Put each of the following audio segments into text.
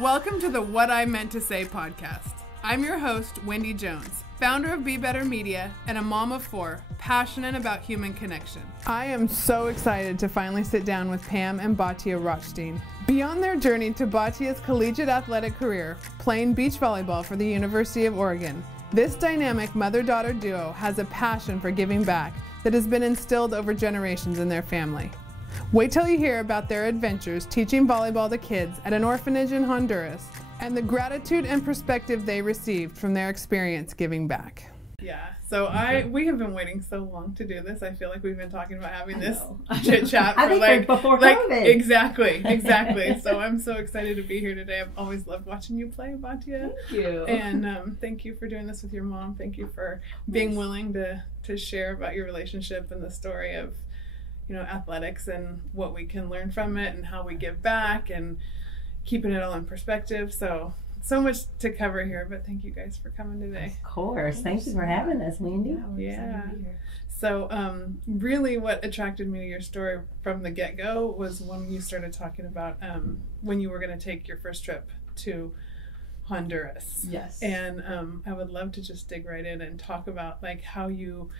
Welcome to the What I Meant to Say podcast. I'm your host, Wendy Jones, founder of Be Better Media and a mom of 4, passionate about human connection. I am so excited to finally sit down with Pam and Batia Rotshtein. Beyond their journey to Batia's collegiate athletic career, playing beach volleyball for the University of Oregon, this dynamic mother-daughter duo has a passion for giving back that has been instilled over generations in their family. Wait till you hear about their adventures teaching volleyball to kids at an orphanage in Honduras and the gratitude and perspective they received from their experience giving back. Yeah, so we have been waiting so long to do this. I feel like we've been talking about having this chit chat for before COVID. Exactly. So I'm so excited to be here today. I've always loved watching you play, Batia. Thank you. And thank you for doing this with your mom. Thank you for being willing to share about your relationship and the story of, you know, athletics and what we can learn from it and how we give back and keeping it all in perspective. So much to cover here, but thank you guys for coming today. Of course. Thank you for having us, Wendy. Yeah. So really what attracted me to your story from the get-go was when you started talking about when you were going to take your first trip to Honduras. Yes. And I would love to just dig right in and talk about like how you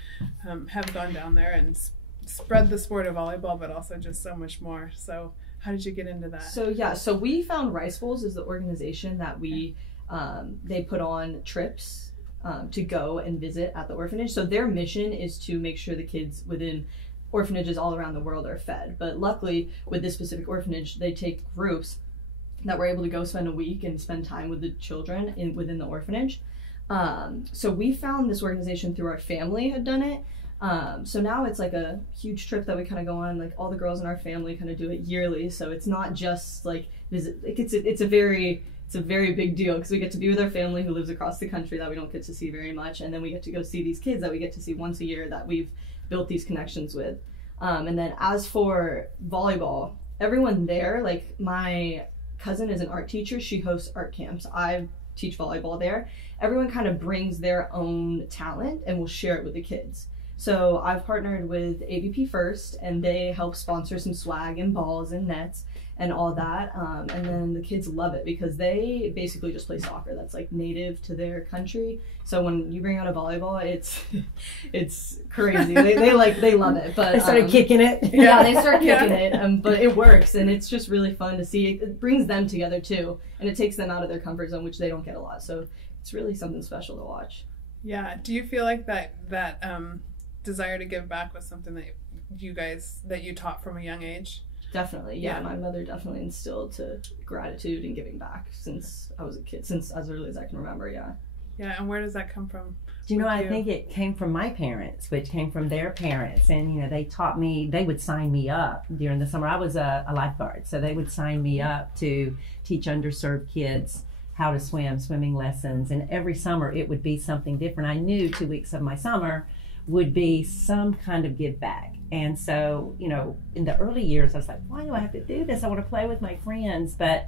have gone down there and spread the sport of volleyball, but also just so much more. So how did you get into that? So we found Rice Bowls is the organization that we they put on trips to go and visit at the orphanage. So their mission is to make sure the kids within orphanages all around the world are fed. But luckily with this specific orphanage, they take groups that were able to go spend a week and spend time with the children within the orphanage. So we found this organization through our family had done it. So now it's like a huge trip that we kind of go on, like all the girls in our family kind of do it yearly. So it's not just like visit, like it's a very big deal because we get to be with our family who lives across the country that we don't get to see very much. And then we get to go see these kids that we get to see once a year that we've built these connections with. And then as for volleyball, everyone there, like my cousin is an art teacher. She hosts art camps. I teach volleyball there. Everyone kind of brings their own talent and will share it with the kids. So I've partnered with AVP First and they help sponsor some swag and balls and nets and all that. And then the kids love it because they basically just play soccer that's like native to their country. So when you bring out a volleyball, it's crazy. They love it. But they started kicking it. Yeah, they start kicking it. But it works and it's just really fun to see. It brings them together too. And it takes them out of their comfort zone, which they don't get a lot. So it's really something special to watch. Yeah. Do you feel like that desire to give back was something that you taught from a young age? Definitely, yeah. My mother definitely instilled to gratitude and giving back since I was a kid, since as early as I can remember. Yeah. And where does that come from? Do you know, I think it came from my parents, which came from their parents. And, you know, they taught me, they would sign me up during the summer. I was a lifeguard, so they would sign me up to teach underserved kids how to swim, swimming lessons. And every summer it would be something different. I knew 2 weeks of my summer would be some kind of give back. And so, you know, in the early years, I was like, why do I have to do this? I want to play with my friends. But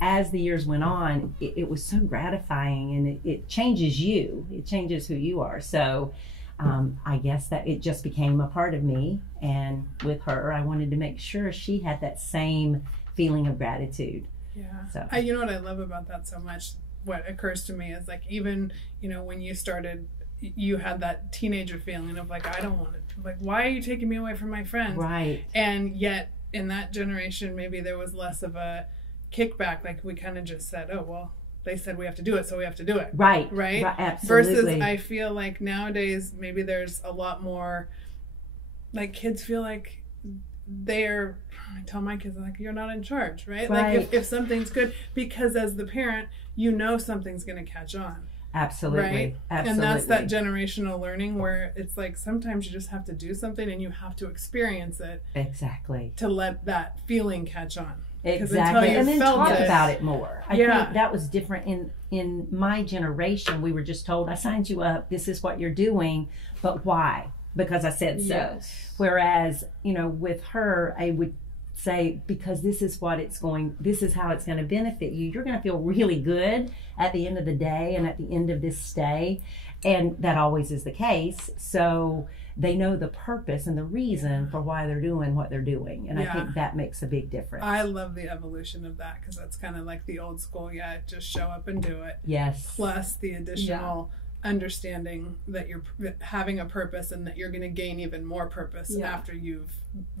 as the years went on, it was so gratifying and it changes you. It changes who you are. So I guess that it just became a part of me. And with her, I wanted to make sure she had that same feeling of gratitude. Yeah. So you know what I love about that so much? What occurs to me is like, even, you know, when you started, you had that teenager feeling of like, I don't want to, like, why are you taking me away from my friends? Right. And yet in that generation, maybe there was less of a kickback. Like we kind of just said, oh, well, they said we have to do it, so we have to do it. Right. Absolutely. Versus I feel like nowadays, maybe there's a lot more, like kids feel like I tell my kids, like, you're not in charge, right? Like if something's good, because as the parent, you know something's going to catch on. Absolutely. Right? Absolutely. And that's that generational learning where it's like sometimes you just have to do something and you have to experience it. Exactly. To let that feeling catch on. Exactly. And then talk about it more. I think that was different in my generation. We were just told, I signed you up, this is what you're doing, but why? Because I said so. Yes. Whereas, you know, with her, I would say, because this is how it's going to benefit you. You're going to feel really good at the end of the day and at the end of this stay. And that always is the case. So they know the purpose and the reason for why they're doing what they're doing. And I think that makes a big difference. I love the evolution of that, because that's kind of like the old school, just show up and do it. Yes. Plus the additional understanding that you're having a purpose and that you're going to gain even more purpose after you've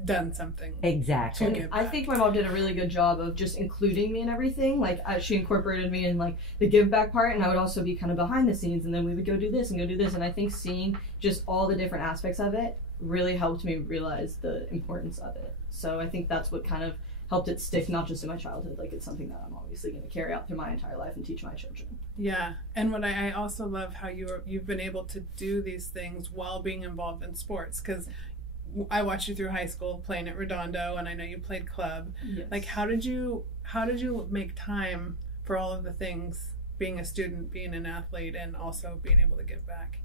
done something. Exactly. And I think my mom did a really good job of just including me in everything. Like she incorporated me in like the give back part, and I would also be kind of behind the scenes, and then we would go do this and go do this. And I think seeing just all the different aspects of it really helped me realize the importance of it. So I think that's what kind of helped it stick, not just in my childhood, like it's something that I'm obviously going to carry out through my entire life and teach my children. Yeah, and what I also love how you've been able to do these things while being involved in sports, because I watched you through high school playing at Redondo, and I know you played club. Yes. Like how did you make time for all of the things, being a student, being an athlete, and also being able to give back?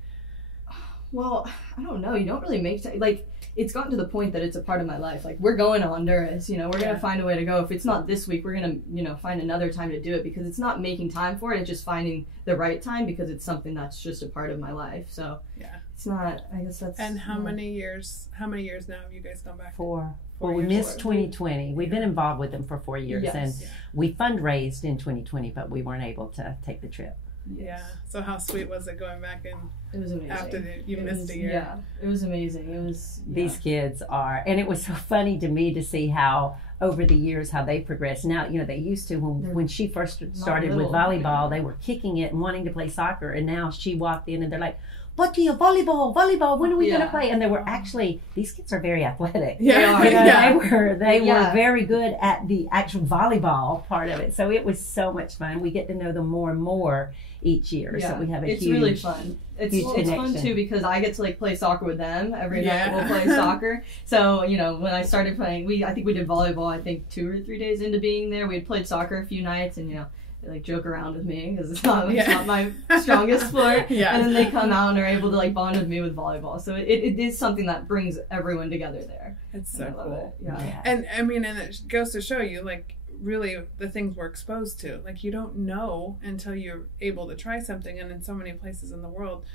Well, I don't know. You don't really make time. Like, it's gotten to the point that it's a part of my life. Like, we're going to Honduras, we're going to find a way to go. If it's not this week, we're going to, find another time to do it, because it's not making time for it. It's just finding the right time, because it's something that's just a part of my life. So it's not, I guess that's. And how many years now have you guys gone back? 4. Well, we missed 2020. We've been involved with them for 4 years, and we fundraised in 2020, but we weren't able to take the trip. Yes. Yeah. So how sweet was it going back in? It was amazing. After you missed a year. Yeah, it was amazing. It was. These kids are, and it was so funny to me to see how over the years how they progressed. Now, they used to when she first started with volleyball, they were kicking it and wanting to play soccer, and now she walked in and they're like, Batia, volleyball, when are we going to play? And they were actually, these kids are very athletic. They were very good at the actual volleyball part of it. So it was so much fun. We get to know them more and more each year. So we have it's really fun. It's fun too, because I get to like play soccer with them every night. We'll play soccer. So when I started playing, I think we did volleyball. I think 2 or 3 days into being there, we had played soccer a few nights, and they like joke around with me because it's not my strongest sport. And then they come out and are able to like bond with me with volleyball. So it is something that brings everyone together there. It's so cool. Yeah. And I mean, and it goes to show you, like, really the things we're exposed to, like, you don't know until you're able to try something. And in so many places in the world,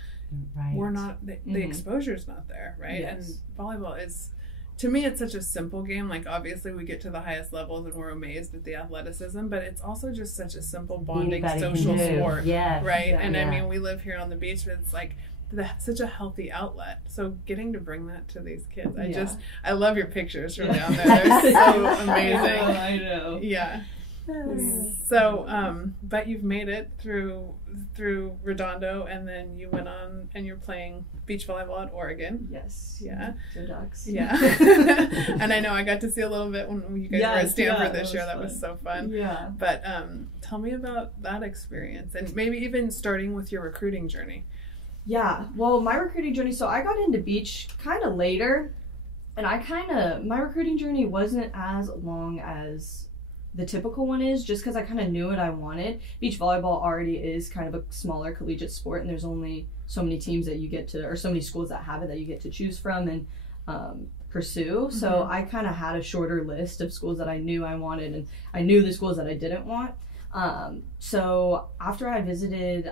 we're not the exposure's not there, right? And volleyball is, to me, it's such a simple game. Like, obviously we get to the highest levels and we're amazed at the athleticism, but it's also just such a simple bonding social sport, right? And I mean, we live here on the beach, but it's like such a healthy outlet. So getting to bring that to these kids, I love your pictures from down there. They're so amazing. I know. Yeah. So, but you've made it through Redondo, and then you went on and you're playing beach volleyball at Oregon. Yes. Yeah. Go Ducks. Yeah. And I know I got to see a little bit when you guys were at Stanford this year. That was so fun. Yeah. But tell me about that experience, and maybe even starting with your recruiting journey. Yeah. Well, my recruiting journey, so I got into beach kind of later, and my recruiting journey wasn't as long as the typical one is, just because I kind of knew what I wanted. Beach volleyball already is kind of a smaller collegiate sport, and there's only so many teams that you get to, or so many schools that have it that you get to choose from and pursue. So I kind of had a shorter list of schools that I knew I wanted, and I knew the schools that I didn't want. So after I visited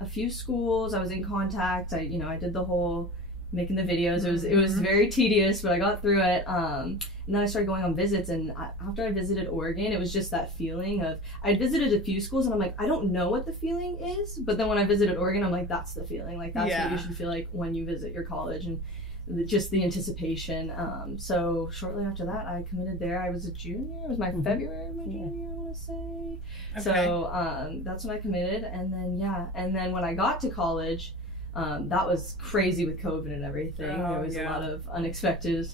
a few schools. I was in contact. I did the whole making the videos. It was very tedious, but I got through it. And then I started going on visits, and after I visited Oregon, it was just that feeling of, I'd visited a few schools and I'm like, I don't know what the feeling is, but then when I visited Oregon, I'm like, that's the feeling. Like, that's what you should feel like when you visit your college, and just the anticipation. So shortly after that, I committed there. I was a junior. It was my February of my junior year, I want to say. Okay. So that's when I committed, and then when I got to college, that was crazy with COVID and everything. There was a lot of unexpected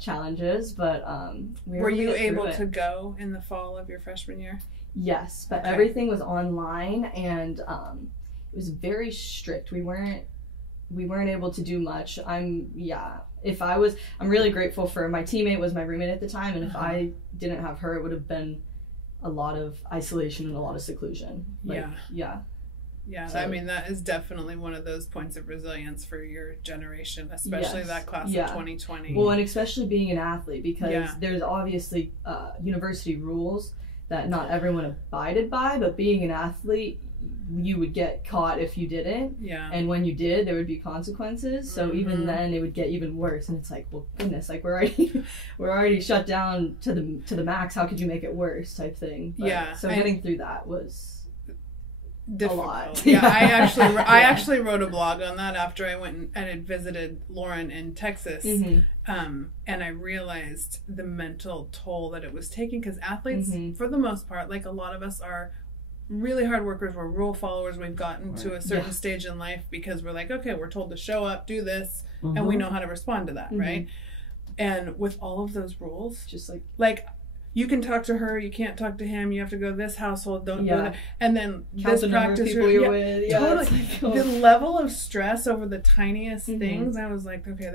challenges, but were you able to go in the fall of your freshman year? Yes, but everything was online, and it was very strict. We weren't able to do much. I'm really grateful for my teammate, was my roommate at the time, and if I didn't have her, it would have been a lot of isolation and a lot of seclusion. Yeah, so, I mean, that is definitely one of those points of resilience for your generation, especially that class of 2020. Well, and especially being an athlete, because there's obviously university rules that not everyone abided by, but being an athlete, you would get caught if you didn't. Yeah. And when you did, there would be consequences. So even then, it would get even worse. And it's like, well, goodness, like we're already shut down to the max. How could you make it worse, type thing? But, yeah. So getting through that was difficult. A lot. Yeah, I actually wrote a blog on that after I went and had visited Lauren in Texas, and I realized the mental toll that it was taking, because athletes, for the most part, like a lot of us, are really hard workers. We're rule followers. We've gotten to a certain stage in life because we're like, okay, we're told to show up, do this, and we know how to respond to that, right? And with all of those rules, just like you can talk to her, you can't talk to him, you have to go to this household, don't go there. And then count this practice you're with. Totally. The level of stress over the tiniest things, I was like, okay,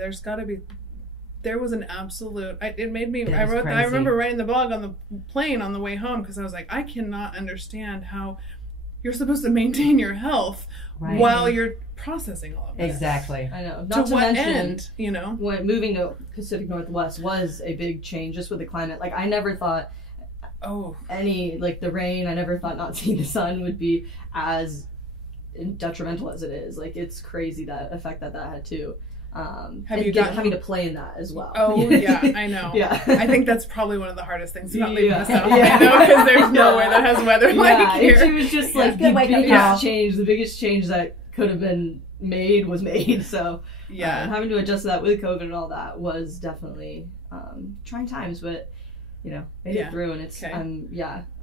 there was an absolute, it made me, I remember writing the blog on the plane on the way home, because I was like, I cannot understand how you're supposed to maintain your health while you're processing all of this. Exactly. I know. Not to what mention, end, you know? When moving to Pacific Northwest was a big change just with the climate. Like, I never thought the rain, I never thought not seeing the sun would be as detrimental as it is. Like, it's crazy that effect that had too. Having to play in that as well. Oh yeah, I know. Yeah, I think that's probably one of the hardest things about leaving the South. I know, because there's nowhere that has weather like here. It was just like the biggest change that could have been made was made. So having to adjust to that with COVID and all that was definitely trying times, but made it through, and it's I'm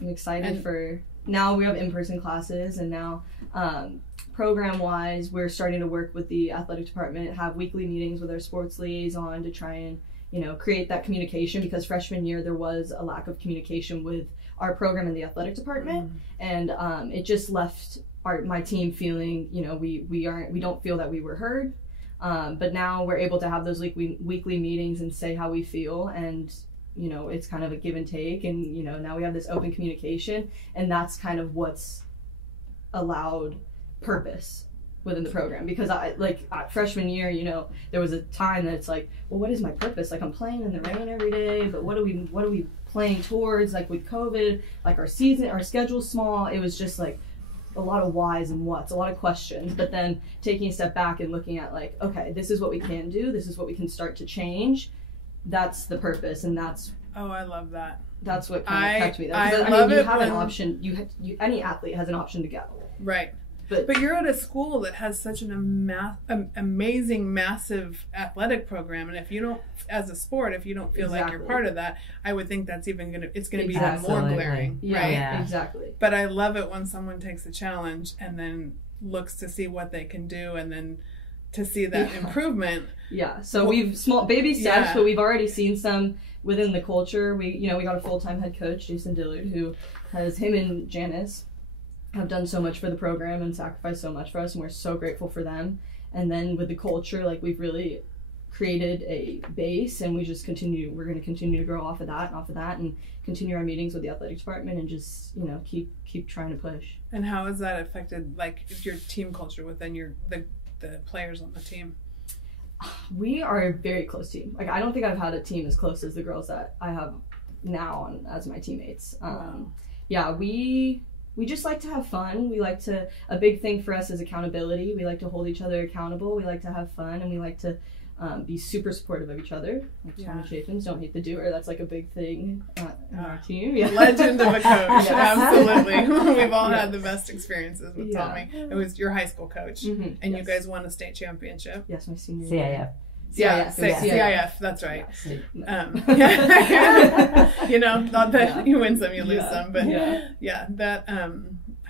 excited for now. We have in-person classes, and now program-wise, we're starting to work with the athletic department, have weekly meetings with our sports liaison to try and create that communication, because freshman year there was a lack of communication with our program and the athletic department, and it just left my team feeling we don't feel that we were heard, but now we're able to have those weekly meetings and say how we feel, and it's kind of a give and take, and now we have this open communication, and that's kind of what's allowed purpose within the program. Because freshman year, there was a time that it's like, well, what is my purpose? Like, I'm playing in the rain every day, but what are we playing towards? Like, with COVID, like our schedule's small. It was just like a lot of whys and whats, a lot of questions. But then taking a step back and looking at, like, okay, this is what we can do, this is what we can start to change. That's the purpose, and that's I love that. That's what kind of kept me there. You have an option. Any athlete has an option to go. Right. But you're at a school that has such an amazing, massive athletic program, and if you don't, as a sport, if you don't feel like you're part of that, I would think that's even it's gonna be even more glaring, right? Yeah, exactly. But I love it when someone takes a challenge and then looks to see what they can do, and then to see that improvement. Yeah. So we've small baby steps, but we've already seen some within the culture. We got a full-time head coach, Jason Dillard, who has him and Janice have done so much for the program and sacrificed so much for us, and we're so grateful for them. And then with the culture, like, we've really created a base, and we're going to continue to grow off of that and continue our meetings with the athletic department, and just keep trying to push. And how has that affected, like, your team culture within the players on the team? We are a very close team. Like, I don't think I've had a team as close as the girls that I have now as my teammates. We just like to have fun. A big thing for us is accountability. We like to hold each other accountable. We like to have fun, and we like to be super supportive of each other. Like Tommy Chaffins, don't hate the doer. That's like a big thing in our team. Yeah. Legend of a coach. Absolutely. We've all had the best experiences with Tommy. It was your high school coach, and you guys won a state championship. Yes, my senior year. CIF, that's right. Not that you win some, you lose some, but I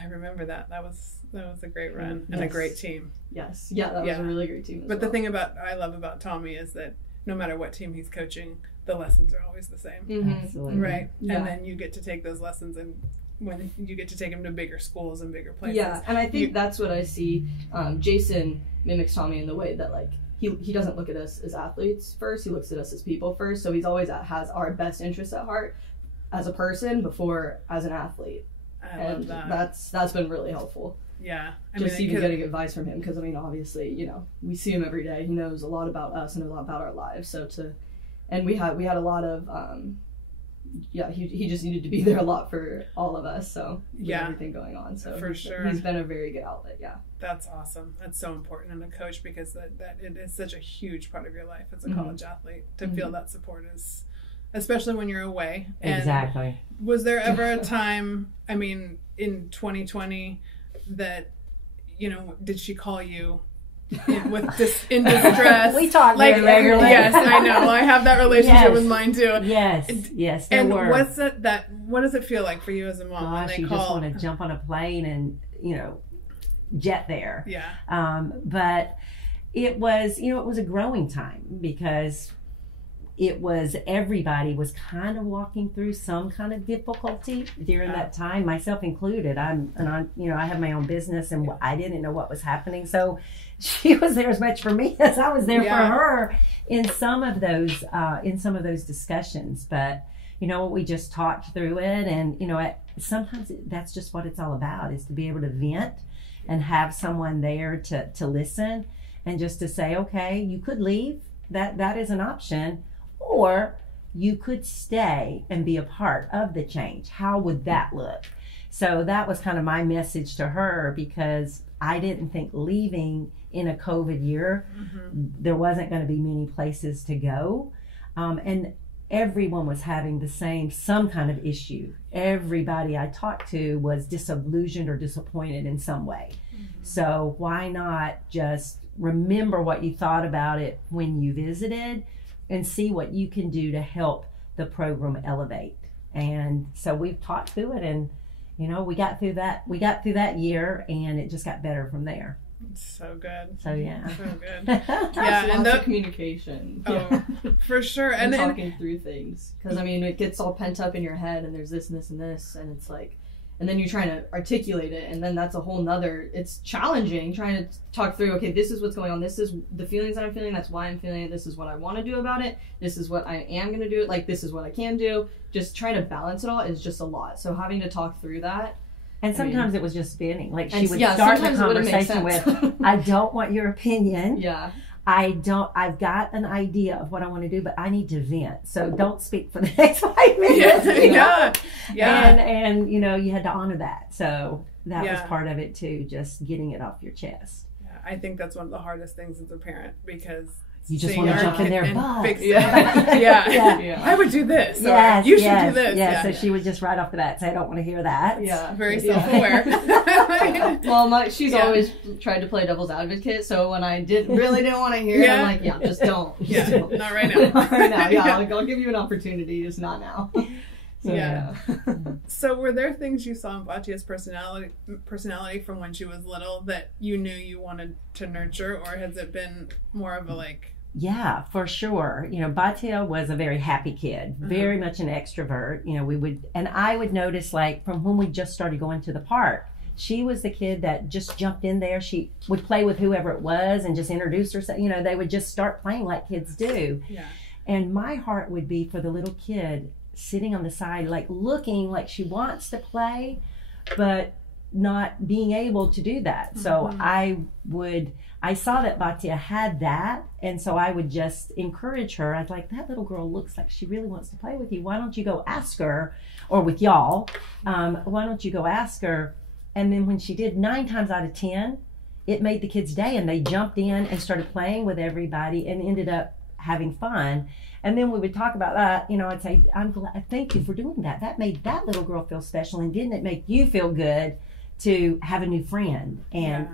remember that. That was a great run and a great team. Yes, that was a really great team. But the thing I love about Tommy is that no matter what team he's coaching, the lessons are always the same. Absolutely. Right, and then you get to take those lessons and when you get to take them to bigger schools and bigger places. Yeah, and I think that's what I see. Jason mimics Tommy in the way that, like, he doesn't look at us as athletes first. He looks at us as people first. So he's always has our best interests at heart as a person before as an athlete. I love that. That's been really helpful. Yeah. Even getting advice from him, because obviously, we see him every day. He knows a lot about us and a lot about our lives. And we had a lot of yeah, he just needed to be there a lot for all of us. So with Yeah. everything going on, so For sure. he's been a very good outlet. Yeah. That's awesome. That's so important in a coach, because that it is such a huge part of your life as a Mm-hmm. college athlete, to feel that support is, especially when you're away. And Exactly. was there ever a time, I mean, in 2020 that, you know, did she call you in distress? We talk like very regularly. Yes, I know. I have that relationship Yes. with mine too. Yes, there And were. what does it feel like for you as a mom when Gosh, they you call? just want to jump on a plane and, jet there. Yeah. But it was, it was a growing time, because everybody was kind of walking through some kind of difficulty during that time, myself included. I have my own business, and I didn't know what was happening. So she was there as much for me as I was there for her in some of those discussions. But we just talked through it, and sometimes that's just what it's all about, is to be able to vent and have someone there to listen, and just to say, okay, you could leave. That is an option. Or you could stay and be a part of the change. How would that look? So that was kind of my message to her, because I didn't think leaving in a COVID year, there wasn't going to be many places to go. And everyone was having some kind of issue. Everybody I talked to was disillusioned or disappointed in some way. So why not just remember what you thought about it when you visited, and see what you can do to help the program elevate. And so we've talked through it, and we got through that year, and it just got better from there. So good. So yeah. So good. Yeah, and the communication. Oh, for sure. And talking through things, because it gets all pent up in your head, and there's this and this and this, and it's like, and then you're trying to articulate it, and then that's a whole nother, it's challenging trying to talk through, okay, this is what's going on, this is the feelings that I'm feeling, that's why I'm feeling it, this is what I want to do about it, this is what I am going to do, like, this is what I can do. Just trying to balance it all is just a lot. So having to talk through that. And sometimes it was just spinning. Like, she would start the conversation with, I don't want your opinion. Yeah. I've got an idea of what I want to do, but I need to vent. So don't speak for the next 5 minutes. Yeah. And you had to honor that. So that was part of it too, just getting it off your chest. Yeah, I think that's one of the hardest things as a parent, because you just want to jump in their butt. Yeah. I would do this. Or you should do this. Yeah. So she would just right off the bat say, I don't want to hear that. Yeah. Very self-aware. Well, she's always tried to play devil's advocate. So when I really didn't want to hear it, I'm like, just don't. Just don't. Not right now. Not right now. Yeah. I'll give you an opportunity, just not now. So, So were there things you saw in Batia's personality from when she was little that you knew you wanted to nurture, or has it been more of a like? Yeah, for sure. Batia was a very happy kid, very much an extrovert. I would notice, like, from when we just started going to the park, she was the kid that just jumped in there. She would play with whoever it was and just introduce herself. They would just start playing like kids do. Yeah. And my heart would be for the little kid sitting on the side, like, looking like she wants to play, but not being able to do that. So I saw that Batia had that, and so I would just encourage her. I'd like, that little girl looks like she really wants to play with you. Why don't you go ask her, or with y'all, why don't you go ask her? And then when she did, 9 times out of 10, it made the kids' day, and they jumped in and started playing with everybody and ended up having fun. And then we would talk about that. I'd say, I'm glad, thank you for doing that. That made that little girl feel special, and didn't it make you feel good to have a new friend? And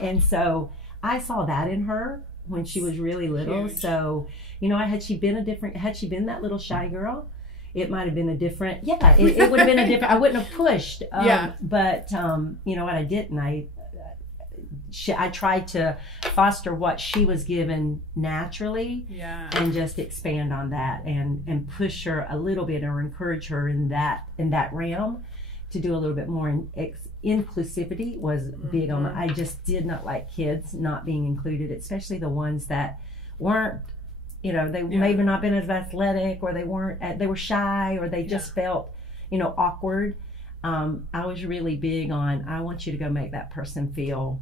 and so I saw that in her when she was really little. Huge. So had she been that little shy girl, it might have been a different. It would have been a different. I wouldn't have pushed. But what I didn't. I tried to foster what she was given naturally, and just expand on that, and push her a little bit, or encourage her in that realm to do a little bit more. Inclusivity was big on. I just did not like kids not being included, especially the ones that weren't. They maybe not been as athletic, or they were shy, or they just felt awkward. I was really big on, I want you to go make that person feel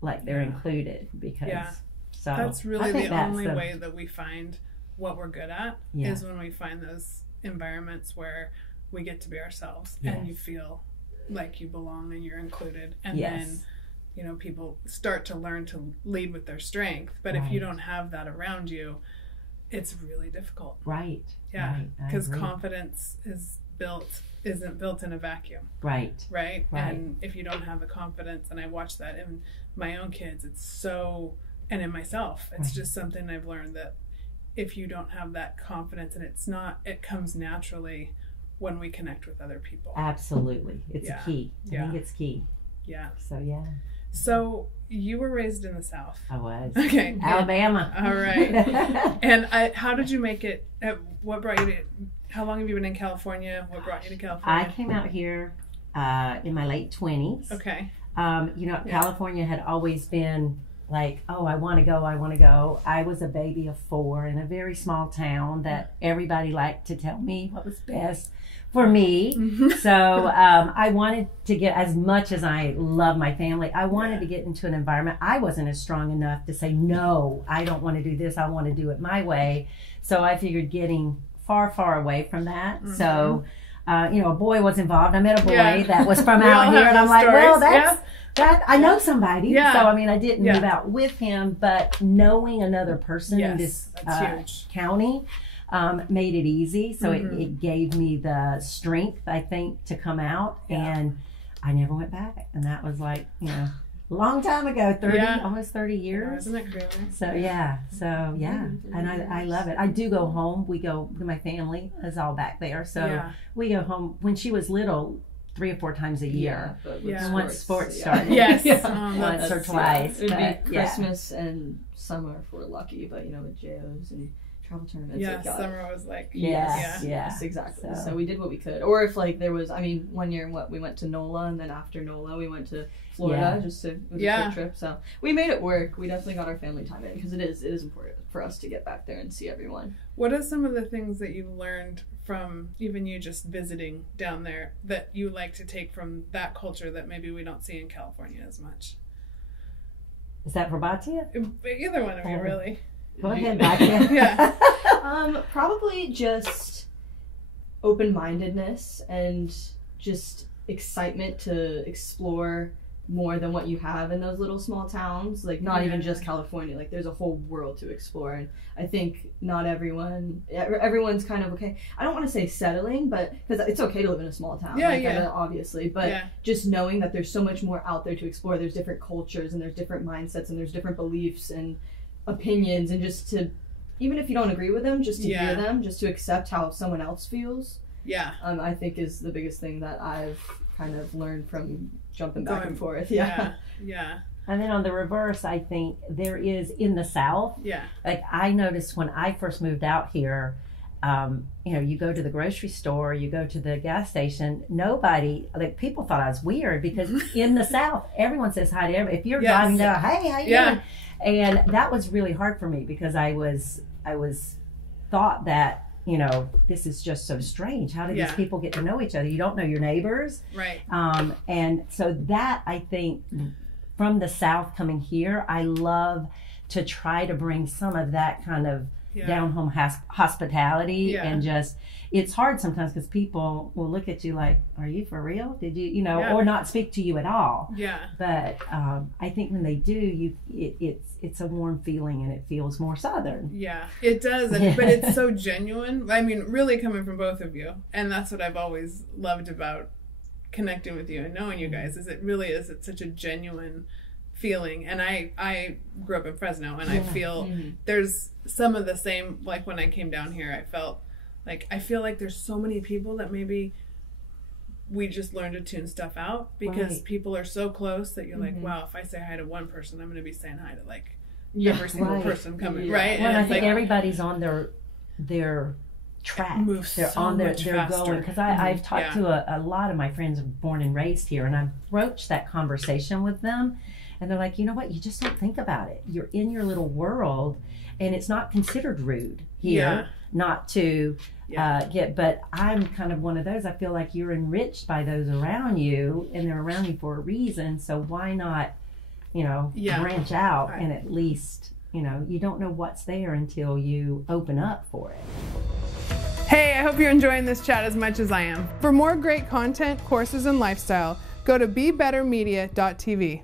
like they're included, because so that's really the only way that we find what we're good at, is when we find those environments where we get to be ourselves Yes. and you feel like you belong and you're included. And Yes. then, you know, people start to learn to lead with their strength. But if you don't have that around you, it's really difficult. Right. Yeah. Right. I Because agree. confidence isn't built in a vacuum. Right. Right? Right. And if you don't have the confidence, and I watch that in my own kids, it's so, and in myself, it's Right. just something I've learned that if you don't have that confidence, and it comes naturally when we connect with other people. Absolutely. It's Yeah. a key. I Yeah. think it's key. Yeah. So, yeah, So you were raised in the South. I was. Okay. Alabama. All right. And how did you make it? What brought you to, how long have you been in California? What brought you to I California? came out here in my late 20s. Okay. You know, California had always been like, oh, I want to go, I want to go. I was a baby of 4 in a very small town that everybody liked to tell me what was best for me. So I wanted to get, as much as I love my family, I wanted to get into an environment. I wasn't as strong enough to say, no, I don't want to do this. I want to do it my way. So I figured getting far, far away from that. So, you know, a boy was involved. I met a boy that was from We all out here, have and I'm those like, well, stories. that I know somebody. Yeah. So, I mean, I didn't Yeah. move out with him, but knowing another person in this that's huge. county made it easy. So it gave me the strength, I think, to come out. And I never went back. And that was like, you know, a long time ago, almost 30 years. Isn't it crazy? So yeah, and I love it. I do go home. We go, my family is all back there. So we go home when she was little 3 or 4 times a year. But Yeah. with Once sports started. Yes. Once or twice. It'd but, be Christmas and summer if we're lucky, but you know, with JOs and travel tournaments. Yeah, it got, summer was like, Yes, exactly. So we did what we could. Or if like there was, I mean, one year we went to NOLA, and then after NOLA we went to Florida just to, it was a quick trip. So we made it work. We definitely got our family time in because it is important for us to get back there and see everyone. What are some of the things that you learned from even you just visiting down there that you like to take from that culture that maybe we don't see in California as much? Is that for Batia? Either one of you, really. Go ahead, Batia. Yeah. Probably just open-mindedness and just excitement to explore more than what you have in those little small towns. Like not even just California, like there's a whole world to explore. And I think not everyone's kind of okay. I don't want to say settling, but because it's okay to live in a small town, obviously, but just knowing that there's so much more out there to explore. There's different cultures and there's different mindsets and there's different beliefs and opinions, and just to, even if you don't agree with them, just to hear them, just to accept how someone else feels. I think is the biggest thing that I've kind of learned from jumping back and forth. Yeah. And then on the reverse, I think there is in the South. Like I noticed when I first moved out here, you know, you go to the grocery store, you go to the gas station, nobody, like people thought I was weird because in the South, everyone says hi to everybody. If you're driving down, hey, how you doing? And that was really hard for me because I was thought that, you know, this is just so strange. How do these people get to know each other? You don't know your neighbors. Right. And so that, I think, from the South coming here, I love to try to bring some of that kind of down home hospitality and just, it's hard sometimes because people will look at you like, are you for real? Did you know, or not speak to you at all. But I think when they do, it's a warm feeling and it feels more Southern. It does. But it's so genuine. I mean, really coming from both of you. And that's what I've always loved about connecting with you and knowing you guys, is it's such a genuine feeling. And I grew up in Fresno, and I feel there's some of the same, like when I came down here, I feel like there's so many people that maybe we just learn to tune stuff out because people are so close that you're like, wow, if I say hi to one person, I'm going to be saying hi to like every single person coming, right? Well, and I think like, everybody's on their track. They're so on their, much they're faster. going. Because I've talked to a lot of my friends born and raised here, and I've broached that conversation with them, and they're like, you know what? You just don't think about it. You're in your little world, and it's not considered rude here not to get. But I'm kind of one of those. I feel like you're enriched by those around you, and they're around you for a reason. So why not, you know, branch out and at least, you know, you don't know what's there until you open up for it. Hey, I hope you're enjoying this chat as much as I am. For more great content, courses, and lifestyle, go to BeBetterMedia.tv.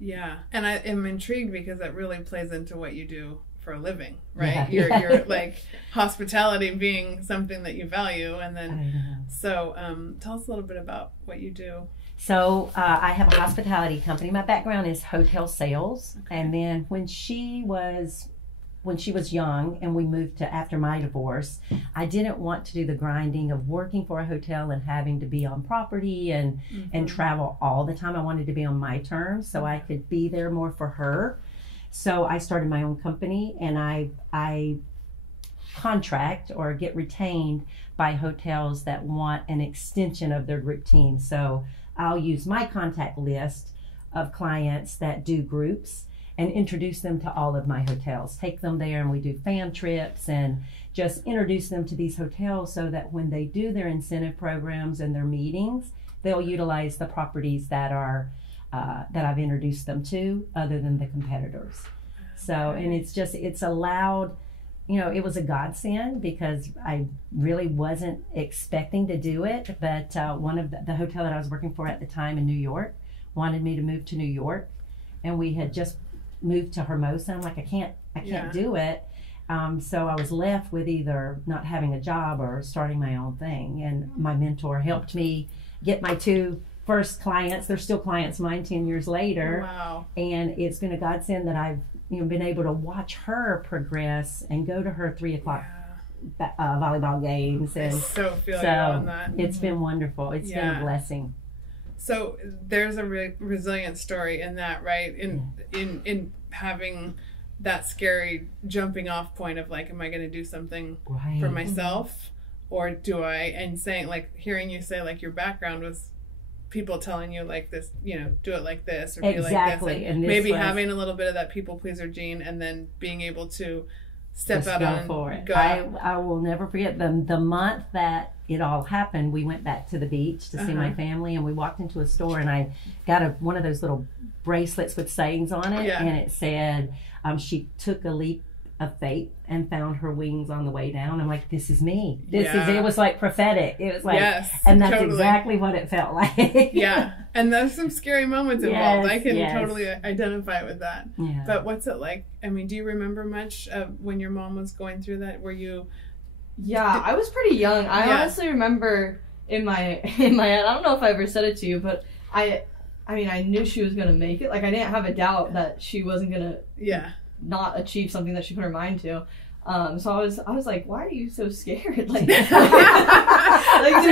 Yeah, and I am intrigued because that really plays into what you do for a living, right? Yeah. You're like hospitality being something that you value, and then so tell us a little bit about what you do. So I have a hospitality company. My background is hotel sales, and then when she was young and we moved to after my divorce, I didn't want to do the grinding of working for a hotel and having to be on property and travel all the time. I wanted to be on my terms so I could be there more for her. So I started my own company, and I contract or get retained by hotels that want an extension of their group team. So I'll use my contact list of clients that do groups and introduce them to all of my hotels. Take them there, and we do fam trips and just introduce them to these hotels so that when they do their incentive programs and their meetings, they'll utilize the properties that are that I've introduced them to, other than the competitors. So, and it's allowed, you know, it was a godsend because I really wasn't expecting to do it, but one of the hotel that I was working for at the time in New York wanted me to move to New York, and we had just moved to Hermosa. I'm like, I can't do it. So I was left with either not having a job or starting my own thing. And my mentor helped me get my two first clients. They're still clients of mine 10 years later. Wow. And it's been a godsend that I've been able to watch her progress and go to her 3 o'clock volleyball games. And I so feel you on that. It's been wonderful. It's been a blessing. So there's a resilient story in that, right? In having that scary jumping off point of like, am I going to do something for myself, or do I? And saying, like, hearing you say, like, your background was people telling you like this, you know, do it like this or be like this, and maybe having a little bit of that people pleaser gene, and then being able to step out on for it. Go. I will never forget the month that it all happened. We went back to the beach to see my family, and we walked into a store, and I got one of those little bracelets with sayings on it, and it said, she took a leap of faith and found her wings on the way down. I'm like, this is me. It was like prophetic. It was like, and that's exactly what it felt like. And there's some scary moments involved. I can totally identify with that. But what's it like? I mean, do you remember much of when your mom was going through that? Were you? Yeah, I was pretty young. I honestly remember in my head, I don't know if I ever said it to you, but I mean, I knew she was going to make it. Like, I didn't have a doubt that she wasn't going to not achieve something that she put her mind to. So I was like, why are you so scared? Like, like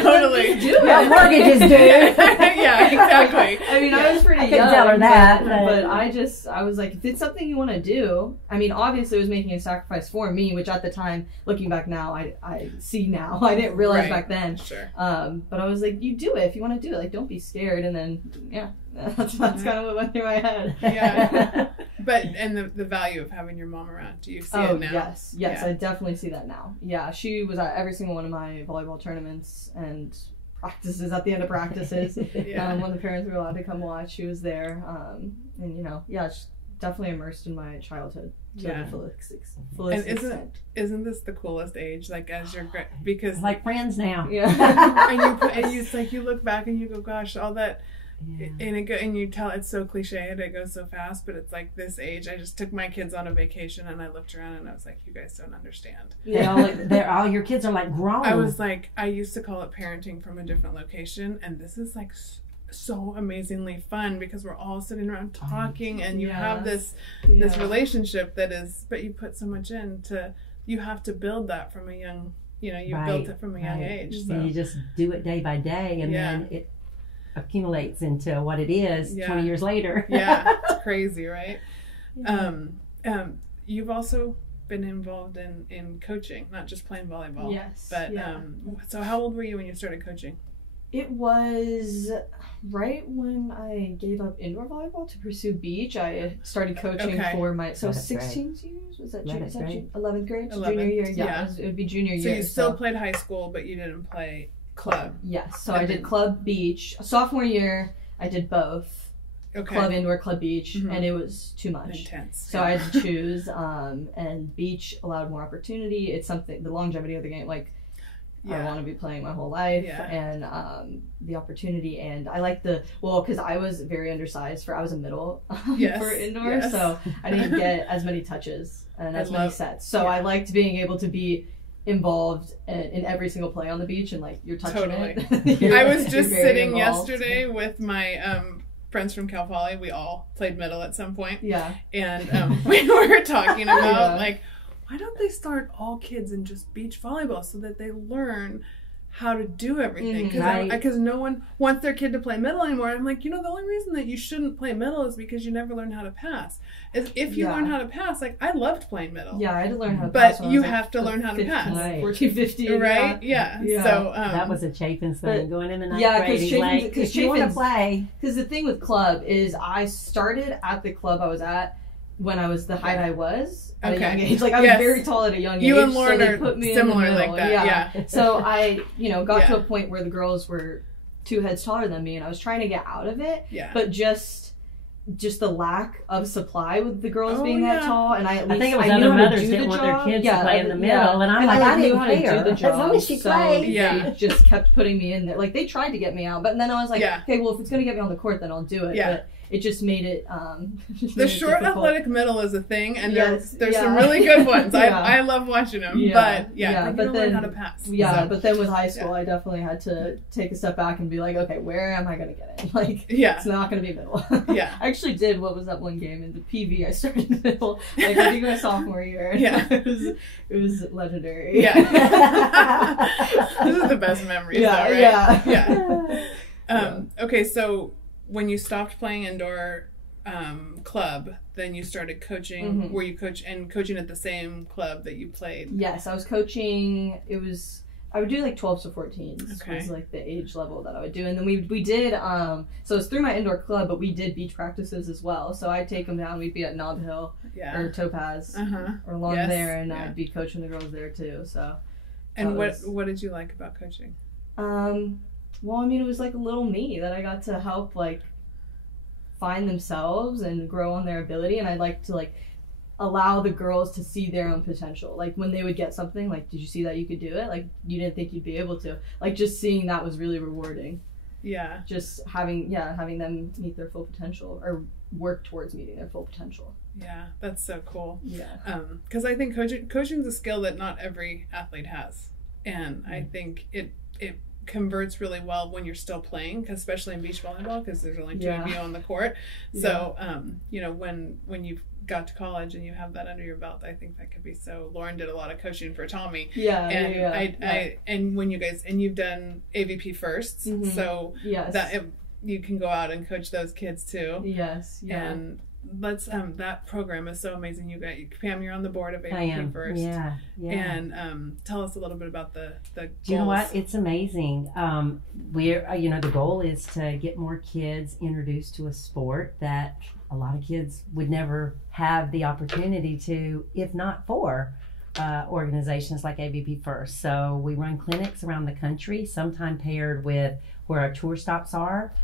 totally. Do it. Yeah, mortgages do. Yeah, exactly. I mean, I was pretty young. I couldn't tell her that. But I was like, if it's something you want to do, I mean, obviously it was making a sacrifice for me, which at the time, looking back now, I see now. I didn't realize back then. Sure. But I was like, you do it if you want to do it. Like, don't be scared. And then, that's kind of what went through my head. Yeah. But, and the value of having your mom around, do you see it now? Yes, I definitely see that now. Yeah, she was at every single one of my volleyball tournaments and practices at the end of practices. When the parents were allowed to come watch, she was there. And, she's definitely immersed in my childhood to the fullest extent. Isn't this the coolest age? Like, as you're, because like friends now. and it's like, you look back and you go, gosh, all that. And you tell it's so cliche, it goes so fast, but it's like this age. I just took my kids on a vacation, and I looked around and I was like, you guys don't understand. All your kids are like grown. I was like, I used to call it parenting from a different location, and this is like so amazingly fun because we're all sitting around talking, and you have this relationship that is, but you put so much into, you have to build that from a young, you built it from a young age. So you just do it day by day, and then it accumulates into what it is 20 years later. It's crazy, right? You've also been involved in coaching, not just playing volleyball. Yes. But so how old were you when you started coaching? It was right when I gave up indoor volleyball to pursue beach. I started coaching for my 16 years. Was that 11th grade? 11th. Junior year. It would be junior year. So you still played high school, but you didn't play club. Yes. So I did club beach. Sophomore year, I did both. club indoor, club beach, and it was too much. Intense. So I had to choose, and beach allowed more opportunity. It's something, the longevity of the game, like, I want to be playing my whole life, and the opportunity, and I like because I was very undersized I was a middle for indoor, so I didn't get as many touches and as many sets. So I liked being able to be involved in every single play on the beach, and like you're touching it. I was just sitting yesterday with my friends from Cal Poly. We all played middle at some point. Yeah. And we were talking about like, why don't they start all kids in just beach volleyball so that they learn how to do everything? Because no one wants their kid to play middle anymore. I'm like, the only reason that you shouldn't play middle is because you never learn how to pass. If you learn how to pass, like I loved playing middle. Yeah, I had to learn how to pass. But you have to learn how to pass. 14, 15. Right? Yeah. So that was a Chapin's thing going in the ninth grade. Because you want to play. Because the thing with club is I started at the club I was at when I was the height I was at a young age. Like I was very tall at a young age. You and Lauren so they put me similar in the like that. Yeah. So I, got to a point where the girls were 2 heads taller than me, and I was trying to get out of it. Yeah. But just the lack of supply with the girls being that tall, and I think it was other mothers didn't want their kids to play in the middle, and I'm like, I didn't care. As long as she played. They just kept putting me in there. Like they tried to get me out, but then I was like, okay, well if it's gonna get me on the court, then I'll do it. But it just made it the short athletic middle is a thing, and there's some really good ones. I love watching them, but then learn how to pass. But then with high school I definitely had to take a step back and be like, okay, where am I gonna get in? Like it's not gonna be middle. I actually did, what was that one game in the PV I started middle, like I think my sophomore year. It was legendary. This is the best memories though, right? Okay, so when you stopped playing indoor club, then you started coaching. Were you coaching at the same club that you played? Yes, I was coaching. I would do like 12s to 14s was like the age level that I would do. And then we did, so it was through my indoor club, but we did beach practices as well. So I'd take them down. We'd be at Nob Hill or Topaz or along there, and I'd be coaching the girls there too. So. And what did you like about coaching? Well, I mean, it was like a little me that I got to help like find themselves and grow on their ability, and I'd like to like allow the girls to see their own potential. Like when they would get something, like, did you see that you could do it? Like you didn't think you'd be able to. Like just seeing that was really rewarding. Yeah. Just having them meet their full potential or work towards meeting their full potential. Yeah, that's so cool. Yeah. Because I think coaching's a skill that not every athlete has, and I think it converts really well when you're still playing, especially in beach volleyball, because there's only 2 of you on the court. So when you've got to college and you have that under your belt, I think that could be so. Lauren did a lot of coaching for Tommy. And when you guys, and you've done AVP First, so that you can go out and coach those kids too. And that program is so amazing. You got Pam, you're on the board of AVP First. And tell us a little bit about the goals. Do you know what? It's amazing. We're the goal is to get more kids introduced to a sport that a lot of kids would never have the opportunity to, if not for organizations like AVP First. So we run clinics around the country, sometimes paired with where our tour stops are,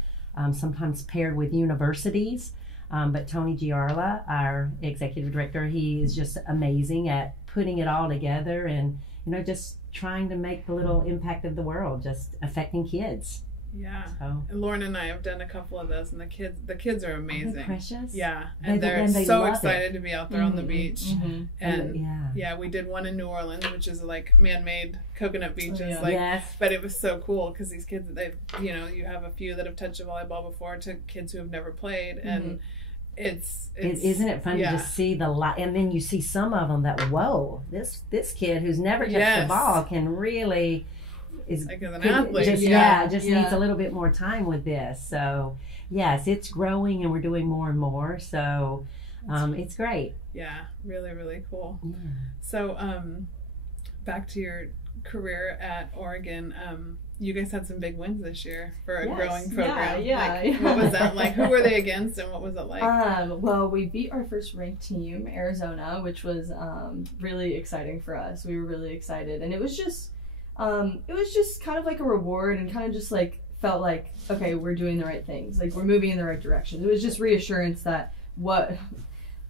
sometimes paired with universities. But Tony Giarla, our executive director, he is just amazing at putting it all together and, just trying to make the little impact of the world, just affecting kids. Yeah. So. And Lauren and I have done a couple of those, and the kids are amazing. Aren't they precious? Yeah. And they're so excited to be out there on the beach. And we did one in New Orleans, which is like man-made coconut beaches. But it was so cool because these kids, you have a few that have touched a volleyball before to kids who have never played, and isn't it fun to just see the light, and then you see some of them that this kid who's never touched the ball can really is like an athlete. Just needs a little bit more time with this. So yes, it's growing and we're doing more and more. So it's great. Yeah, really, really cool. Yeah. So back to your career at Oregon. You guys had some big wins this year for a growing program. What was that like? Who were they against, and what was it like? Well, we beat our first ranked team, Arizona, which was really exciting for us. We were really excited, and it was just kind of like a reward and kind of just like felt like, okay, we're doing the right things. Like, we're moving in the right direction. It was just reassurance that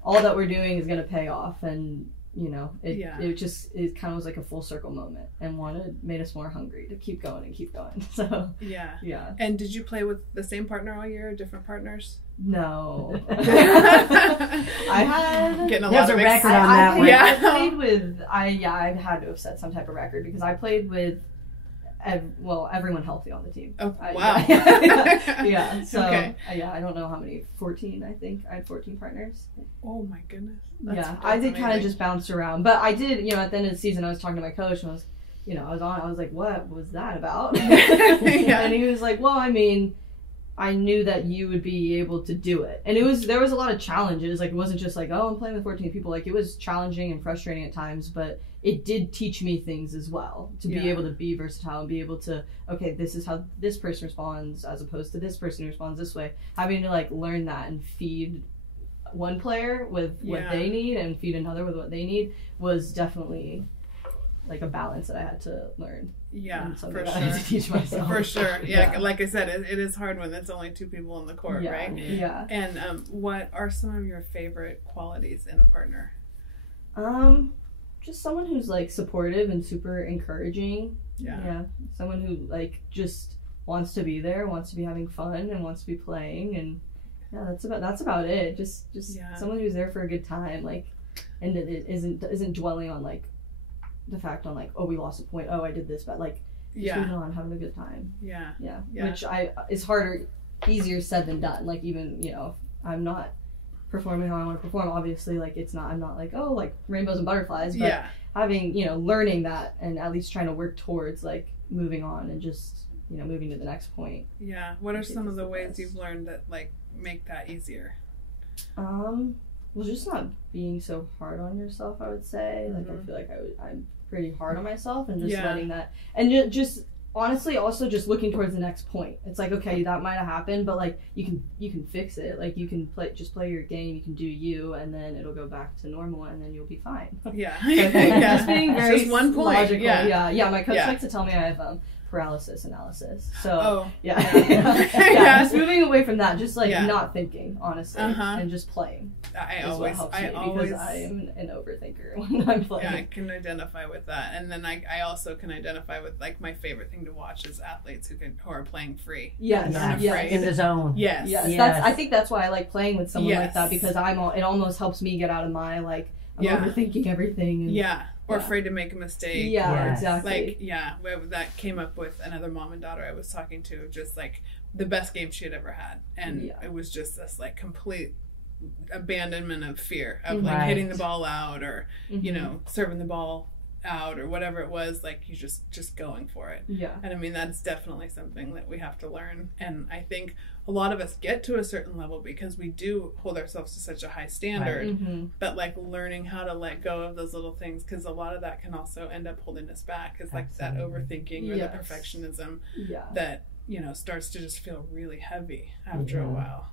all that we're doing is going to pay off. And, you know, it kind of was like a full circle moment, and made us more hungry to keep going and keep going. So, yeah. And did you play with the same partner all year, or different partners? No. I had getting a lot of record on that one. I played with, I had to have set some type of record, because I played with everyone healthy on the team. Oh, wow. Yeah. So, okay. I don't know how many, 14, I think. I had 14 partners. Oh my goodness. I did kind of just bounce around. But I did, you know, at the end of the season, I was talking to my coach, and I was like, what was that about? And he was like, well, I mean, I knew that you would be able to do it. And there was a lot of challenges. Like, it wasn't just like, oh, I'm playing with 14 people. Like, it was challenging and frustrating at times, but it did teach me things as well, to be able to be versatile and be able to, okay, this is how this person responds as opposed to this person who responds this way. Having to like learn that and feed one player with what they need and feed another with what they need was definitely like a balance that I had to learn. Yeah, for sure. I had to teach myself. For sure. Yeah, like I said, it is hard when it's only two people on the court, right? Yeah. And what are some of your favorite qualities in a partner? Just someone who's like supportive and super encouraging. Yeah. Someone who like just wants to be there, wants to be having fun, and wants to be playing, and that's about it. Just someone who's there for a good time, like, and it isn't dwelling on like the fact on like, oh, we lost a point, oh, I did this, but like just moving on, having a good time. Yeah. Which is easier said than done. Like, even, you know, I'm not performing how I want to perform, obviously, like I'm not like, oh, like rainbows and butterflies, but having, you know, learning that and at least trying to work towards like moving on and just, you know, moving to the next point. Yeah. What are some of the ways you've learned that like make that easier? Well, just not being so hard on yourself, I would say. Like, I feel like I'm pretty hard on myself, and just letting that, and just honestly also just looking towards the next point. It's like, okay, that might have happened, but like you can fix it. Like, you can play your game, you can do you, and then it'll go back to normal, and then you'll be fine. Just being very just one point. Logical. Yeah. My coach likes to tell me I have paralysis analysis. So just moving away from that, just like not thinking, honestly, and just playing. Because I am an overthinker when I'm playing. Yeah, I can identify with that, and then I also can identify with like my favorite thing to watch is athletes who are playing free. In the zone. Yes. I think that's why I like playing with someone like that, because it almost helps me get out of my like I'm overthinking everything. And, or afraid to make a mistake. Exactly. Like, that came up with another mom and daughter I was talking to, just like the best game she had ever had. And it was just this like complete abandonment of fear of like hitting the ball out, or, you know, serving the ball out, or whatever it was, like you just going for it. And I mean, that's definitely something that we have to learn. And I think a lot of us get to a certain level because we do hold ourselves to such a high standard, but like learning how to let go of those little things, because a lot of that can also end up holding us back, is like that overthinking or the perfectionism that, you know, starts to just feel really heavy after a while.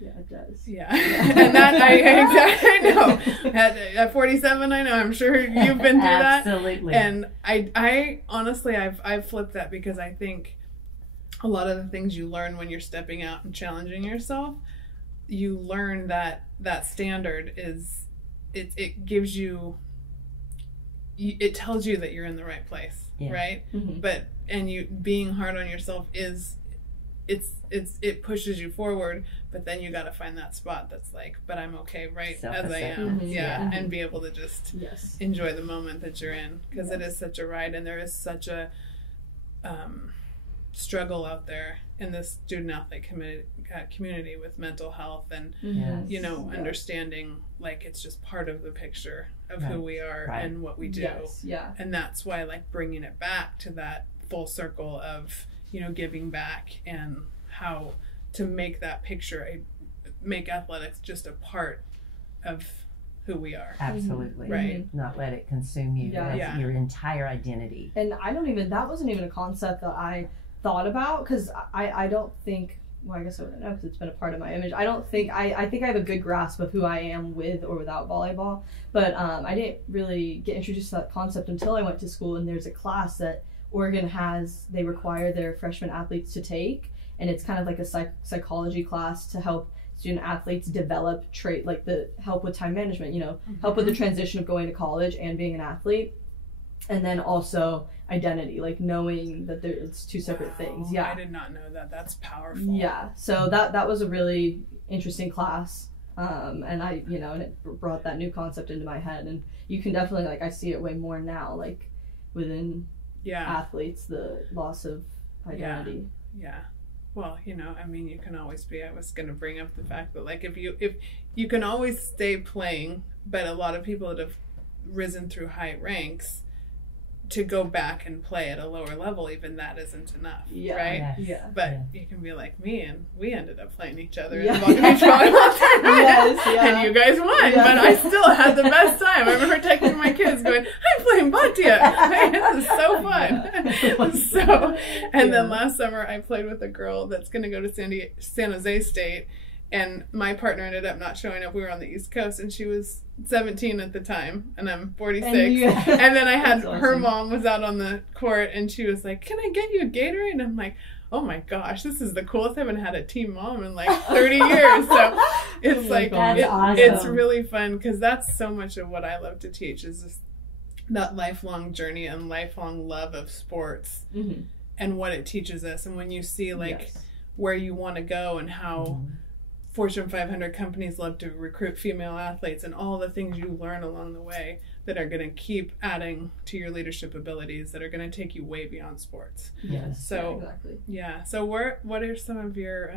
Yeah, it does. Yeah. And that I know. At 47, I know. I'm sure you've been through that. Absolutely. And I honestly, I've flipped that, because I think a lot of the things you learn when you're stepping out and challenging yourself, you learn that standard is, it gives you, it tells you that you're in the right place, right? But, and you being hard on yourself is, it pushes you forward, but then you got to find that spot that's like, but I'm okay as I am. And be able to just enjoy the moment that you're in, because it is such a ride, and there is such a struggle out there in the student athlete community with mental health, and you know, understanding like it's just part of the picture of who we are and what we do. And that's why like bringing it back to that full circle of, you know, giving back, and how to make that picture, make athletics just a part of who we are. Absolutely. Right. Not let it consume you as your entire identity. And that wasn't even a concept that I thought about, because I don't think, well, I guess I wouldn't know because it's been a part of my image. I think I have a good grasp of who I am with or without volleyball, but I didn't really get introduced to that concept until I went to school, and there's a class that Oregon they require their freshman athletes to take, and it's kind of like a psychology class to help student athletes develop help with time management, help with the transition of going to college and being an athlete. And then also identity, like knowing that it's two separate things. Yeah, I did not know that. That's powerful. Yeah, so that was a really interesting class, and and it brought that new concept into my head. And you can definitely, like, I see it way more now, like within athletes, the loss of identity. Yeah. Well, you can always be. I was going to bring up the fact that, like, if you can always stay playing, but a lot of people that have risen through high ranks, to go back and play at a lower level, even that isn't enough, right? Yes. Yeah. But you can be like me, and we ended up playing each other in the Long Beach volleyball tournament, and you guys won, but I still had the best time. I remember texting my kids going, I'm playing Batia. This is so fun. Then last summer I played with a girl that's going to go to San Jose State, and my partner ended up not showing up. We were on the East Coast, and she was 17 at the time, and I'm 46. And then I had her mom was out on the court, and she was like, can I get you a Gatorade? And I'm like, oh my gosh, this is the coolest. I haven't had a team mom in like 30 years. So it's awesome. It's really fun, because that's so much of what I love to teach, is this, that lifelong journey and lifelong love of sports, and what it teaches us. And when you see where you want to go, and how Fortune 500 companies love to recruit female athletes, and all the things you learn along the way that are going to keep adding to your leadership abilities, that are going to take you way beyond sports. Yes. So exactly. Yeah. So what are some of your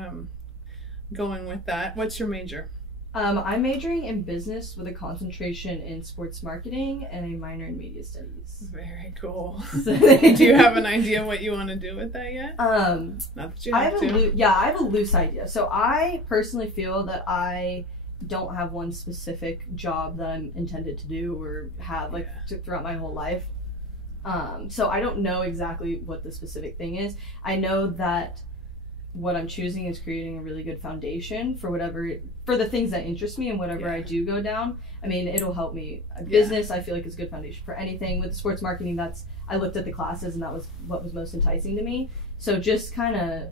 going with that? What's your major? I'm majoring in business with a concentration in sports marketing and a minor in media studies. Very cool. Do you have an idea what you want to do with that yet? Not that you have to. I have a loose idea. So I personally feel that I don't have one specific job that I'm intended to do or have throughout my whole life. So I don't know exactly what the specific thing is. I know that what I'm choosing is creating a really good foundation for the things that interest me, and whatever I do go down. I mean, it'll help me. Business, I feel like, is a good foundation for anything. With sports marketing, I looked at the classes, and that was what was most enticing to me. So just kind of,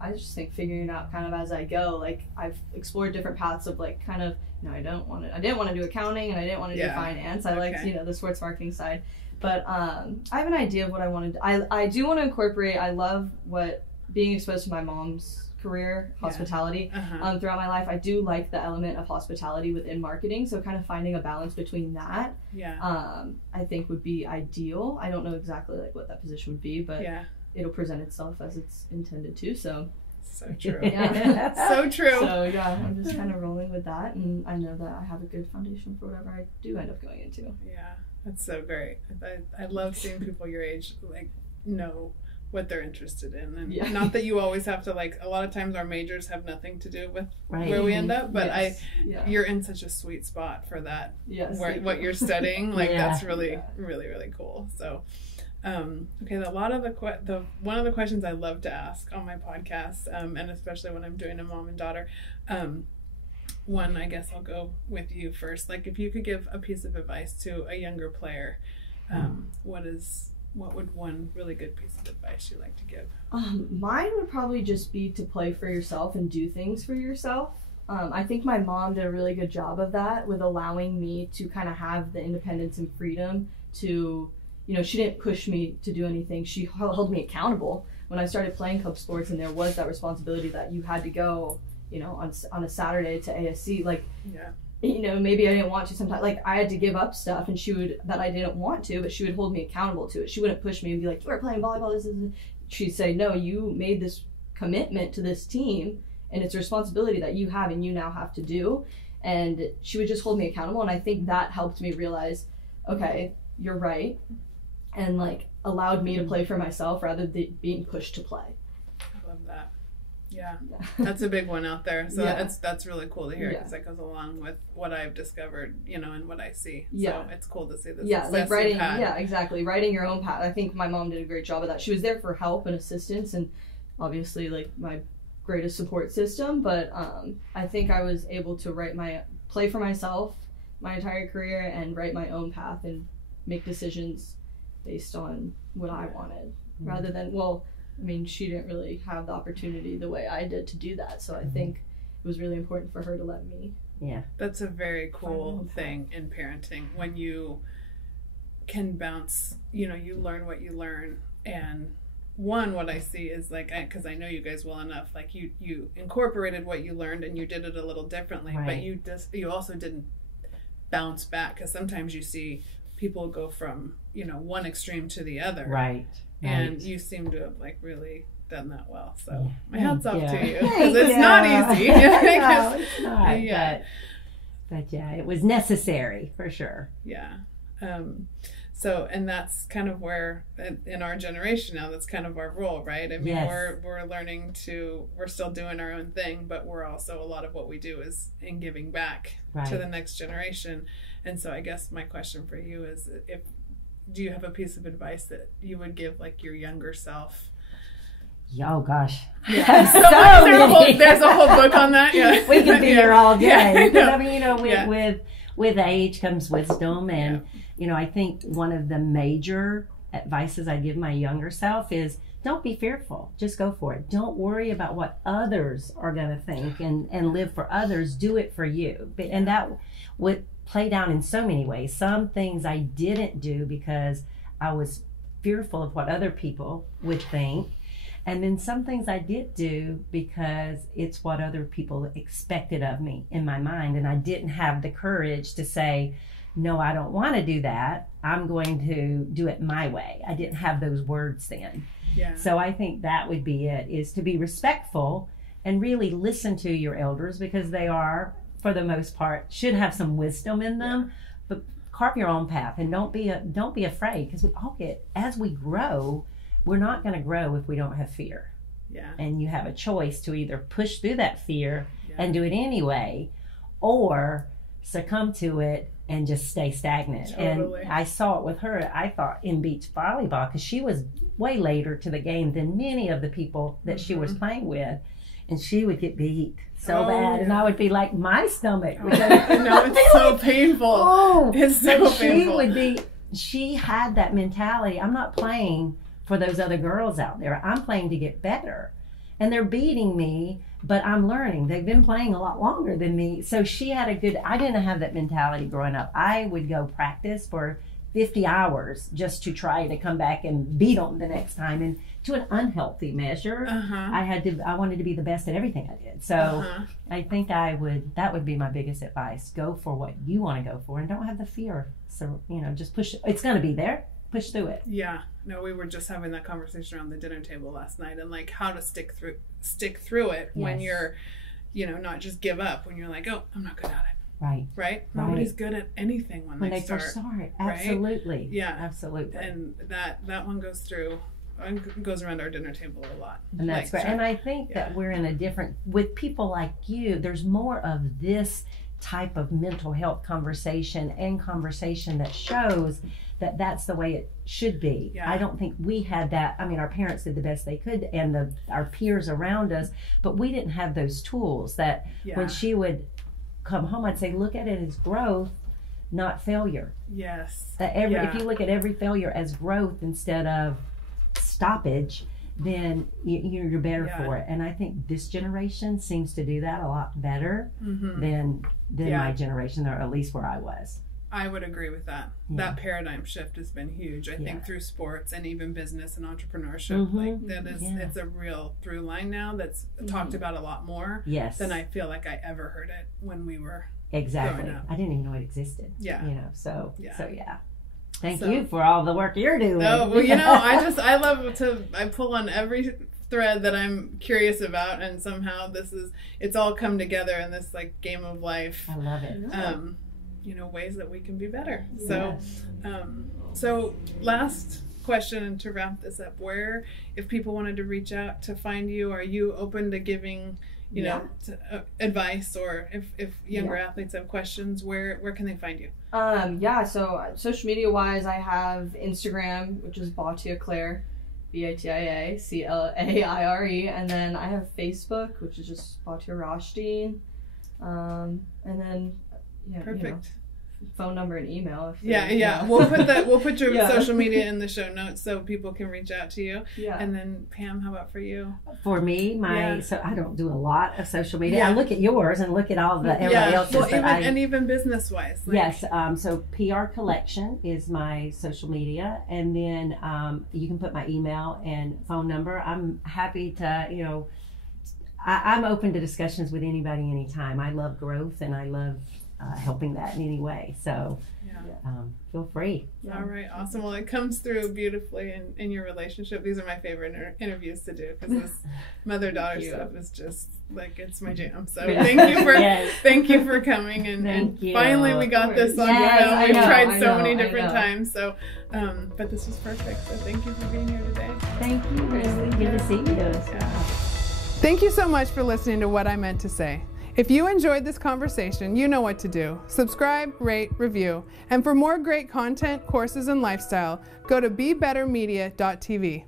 I just think figuring out kind of as I go. Like, I've explored different paths of, like, kind of, I didn't want to do accounting, and I didn't want to do finance. I liked, the sports marketing side. But I have an idea of what I want to do. I do want to incorporate, I love being exposed to my mom's career, hospitality, throughout my life. I do like the element of hospitality within marketing, so kind of finding a balance between that, I think would be ideal. I don't know exactly what that position would be, but it'll present itself as it's intended to. So true. So true. So I'm just kind of rolling with that, and I know that I have a good foundation for whatever I do end up going into. Yeah, that's so great. I love seeing people your age know what they're interested in, and not that you always have to, a lot of times our majors have nothing to do with where we end up, but you're in such a sweet spot for that. What you're studying, that's really really really cool. So okay, a lot of one of the questions I love to ask on my podcast, and especially when I'm doing a mom and daughter, one, I guess I'll go with you first. Like, if you could give a piece of advice to a younger player, what would one really good piece of advice you like to give? Mine would probably just be to play for yourself and do things for yourself. I think my mom did a really good job of that, with allowing me to kind of have the independence and freedom to, she didn't push me to do anything. She held me accountable when I started playing club sports, and there was that responsibility that you had to go, on a Saturday to ASC. Maybe I didn't want to sometimes, I had to give up stuff, and that I didn't want to, but she would hold me accountable to it. She wouldn't push me and be like, you are playing volleyball, this is. She'd say, no, you made this commitment to this team, and it's a responsibility that you have and you now have to do. And she would just hold me accountable, and I think that helped me realize, okay, you're right, and allowed me to play for myself rather than being pushed to play. I love that. Yeah, that's a big one out there. So that's really cool to hear, because that goes along with what I've discovered, and what I see. So it's cool to see this. Writing. Yeah, exactly. Writing your own path. I think my mom did a great job of that. She was there for help and assistance, and obviously my greatest support system. But I think I was able to play for myself my entire career, and write my own path and make decisions based on what I wanted, rather than, well, I mean, she didn't really have the opportunity the way I did to do that. So I think it was really important for her to let me. Yeah. That's a very cool thing in parenting, when you can bounce, you know, you learn what you learn. And what I see is like, because I know you guys well enough, like you incorporated what you learned and you did it a little differently, but you also didn't bounce back, because sometimes you see people go from, you know, one extreme to the other. Right. And you seem to have like really done that well. So Yeah. my hats off to you, Thank because it's you. not easy. No, it's not. Yeah. But yeah, it was necessary for sure. Yeah. So, and that's kind of where in our generation now, that's kind of our role, right? I mean, we're learning we're still doing our own thing, but we're also, a lot of what we do is in giving back to the next generation. And so I guess my question for you is, do you have a piece of advice that you would give like your younger self? Oh gosh. Yeah. So there's a whole book on that. Yeah. We could be here all day. Yeah, I mean, you know, with age comes wisdom, and you know, I think one of the major advices I give my younger self is, don't be fearful. Just go for it. Don't worry about what others are going to think, and live for others. Do it for you. And that would play down in so many ways. Some things I didn't do because I was fearful of what other people would think. And then some things I did do because it's what other people expected of me in my mind. And I didn't have the courage to say, no, I don't want to do that. I'm going to do it my way. I didn't have those words then. Yeah. So I think that would be it, is to be respectful and really listen to your elders, because they are, for the most part, should have some wisdom in them. But carve your own path, and don't be afraid, because we all as we grow, we're not going to grow if we don't have fear. Yeah. And you have a choice to either push through that fear and do it anyway, or succumb to it and just stay stagnant. Totally. And I saw it with her, I thought, in beach volleyball, because she was way later to the game than many of the people that she was playing with. And she would get beat so bad, and I would be like, my stomach. No, it's so painful. It's so painful. She had that mentality. I'm not playing for those other girls out there. I'm playing to get better. And they're beating me, but I'm learning. They've been playing a lot longer than me. So she had I didn't have that mentality growing up. I would go practice for 50 hours just to try to come back and beat them the next time. And to an unhealthy measure, I wanted to be the best at everything I did. So I think that would be my biggest advice. Go for what you want to go for, and don't have the fear. So, you know, just push. It's going to be there. Push through it. Yeah. No, we were just having that conversation around the dinner table last night, and like how to stick through it when you're, you know, not just give up when you're like, oh, I'm not good at it. Right. Nobody's good at anything when they start. First start. Absolutely. Right? Yeah. Absolutely. And that one goes around our dinner table a lot. And that's great. And I think that we're in a different, with people like you, there's more of this type of mental health conversation that shows that that's the way it should be. Yeah. I don't think we had that. I mean, our parents did the best they could, and our peers around us, but we didn't have those tools that when she would come home, I'd say, look at it as growth, not failure. Yes. If you look at every failure as growth instead of stoppage, then you're better for it. And I think this generation seems to do that a lot better than my generation, or at least where I was. I would agree with that. That paradigm shift has been huge. I think through sports and even business and entrepreneurship, like that is, it's a real through line now that's talked about a lot more than I feel like I ever heard it when we were growing up. I didn't even know it existed. Yeah. You know, so yeah. Thank you for all the work you're doing. Oh, well, you know, I pull on every thread that I'm curious about, and somehow it's all come together in this like game of life. I love it. You know, ways that we can be better. So, so last question to wrap this up, where, if people wanted to reach out to find you, are you open to giving, you know, advice, or if younger athletes have questions, where can they find you? So social media wise, I have Instagram, which is Batia Claire, BATIA CLAIRE, and then I have Facebook, which is just Batia Rotshtein, and then perfect. phone number and email. If Yeah. We'll put your social media in the show notes so people can reach out to you. Yeah. And then Pam, how about for you? For me, so I don't do a lot of social media. Yeah. I look at yours and look at all the everybody else's. Well, even business wise. Yes. So PR Collection is my social media, and then you can put my email and phone number. I'm happy to, I'm open to discussions with anybody anytime. I love growth and I love helping that in any way. So feel free. All right, awesome. Well, it comes through beautifully in your relationship. These are my favorite interviews to do because this mother-daughter stuff is just like, it's my jam. So thank you for coming, and finally we got this on film. We've tried so many different times. So, but this was perfect. So thank you for being here today. Thank you. It's good to see you. Yeah. Thank you so much for listening to What I Meant to Say. If you enjoyed this conversation, you know what to do. Subscribe, rate, review. And for more great content, courses, and lifestyle, go to BeBetterMedia.tv.